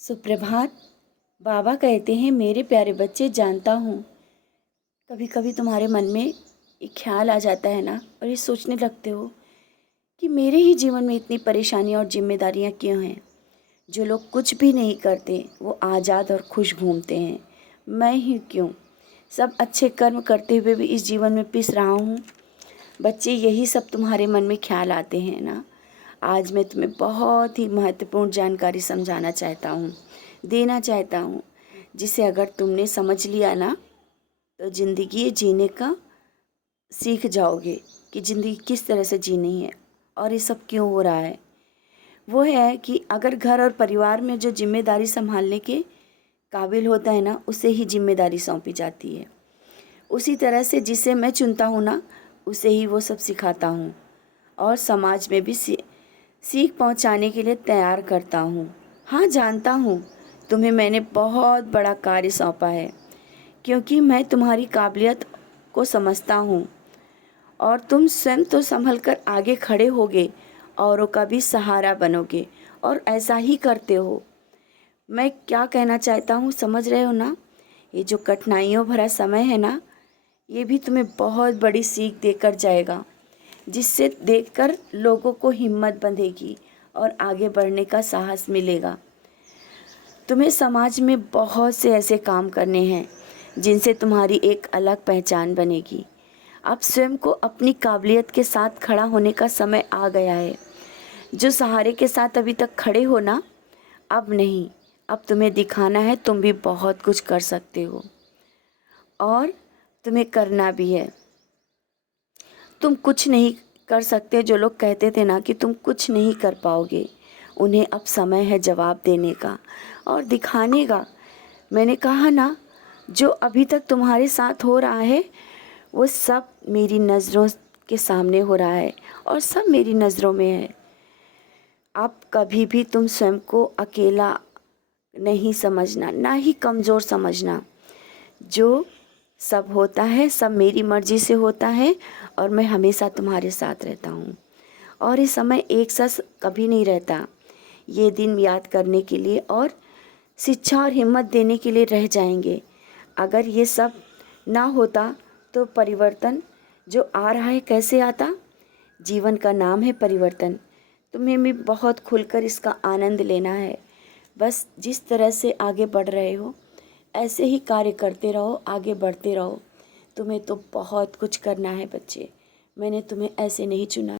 सुप्रभात। बाबा कहते हैं, मेरे प्यारे बच्चे, जानता हूँ कभी कभी तुम्हारे मन में एक ख्याल आ जाता है ना, और ये सोचने लगते हो कि मेरे ही जीवन में इतनी परेशानियाँ और जिम्मेदारियाँ क्यों हैं। जो लोग कुछ भी नहीं करते वो आज़ाद और खुश घूमते हैं, मैं ही क्यों सब अच्छे कर्म करते हुए भी इस जीवन में पिस रहा हूँ। बच्चे, यही सब तुम्हारे मन में ख्याल आते हैं ना। आज मैं तुम्हें बहुत ही महत्वपूर्ण जानकारी समझाना चाहता हूँ, देना चाहता हूँ, जिसे अगर तुमने समझ लिया ना तो ज़िंदगी जीने का सीख जाओगे कि ज़िंदगी किस तरह से जीनी है और ये सब क्यों हो रहा है। वो है कि अगर घर और परिवार में जो जिम्मेदारी संभालने के काबिल होता है ना, उसे ही जिम्मेदारी सौंपी जाती है। उसी तरह से जिसे मैं चुनता हूँ ना, उसे ही वो सब सिखाता हूँ और समाज में भी सीख पहुँचाने के लिए तैयार करता हूँ। हाँ, जानता हूँ तुम्हें मैंने बहुत बड़ा कार्य सौंपा है, क्योंकि मैं तुम्हारी काबिलियत को समझता हूँ और तुम स्वयं तो संभल कर आगे खड़े होगे, औरों का भी सहारा बनोगे, और ऐसा ही करते हो। मैं क्या कहना चाहता हूँ, समझ रहे हो ना। ये जो कठिनाइयों भरा समय है ना, ये भी तुम्हें बहुत बड़ी सीख देकर जाएगा, जिससे देखकर लोगों को हिम्मत बंधेगी और आगे बढ़ने का साहस मिलेगा। तुम्हें समाज में बहुत से ऐसे काम करने हैं जिनसे तुम्हारी एक अलग पहचान बनेगी। अब स्वयं को अपनी काबिलियत के साथ खड़ा होने का समय आ गया है। जो सहारे के साथ अभी तक खड़े हो ना, अब नहीं, अब तुम्हें दिखाना है तुम भी बहुत कुछ कर सकते हो, और तुम्हें करना भी है। तुम कुछ नहीं कर सकते। जो लोग कहते थे ना कि तुम कुछ नहीं कर पाओगे, उन्हें अब समय है जवाब देने का और दिखाने का। मैंने कहा ना, जो अभी तक तुम्हारे साथ हो रहा है वो सब मेरी नज़रों के सामने हो रहा है और सब मेरी नज़रों में है। अब कभी भी तुम स्वयं को अकेला नहीं समझना, ना ही कमज़ोर समझना। जो सब होता है सब मेरी मर्ज़ी से होता है, और मैं हमेशा तुम्हारे साथ रहता हूँ। और ये समय एक साथ कभी नहीं रहता। ये दिन याद करने के लिए और शिक्षा और हिम्मत देने के लिए रह जाएंगे। अगर ये सब ना होता तो परिवर्तन जो आ रहा है कैसे आता। जीवन का नाम है परिवर्तन। तुम्हें भी बहुत खुलकर इसका आनंद लेना है। बस जिस तरह से आगे बढ़ रहे हो ऐसे ही कार्य करते रहो, आगे बढ़ते रहो। तुम्हें तो बहुत कुछ करना है बच्चे, मैंने तुम्हें ऐसे नहीं चुना।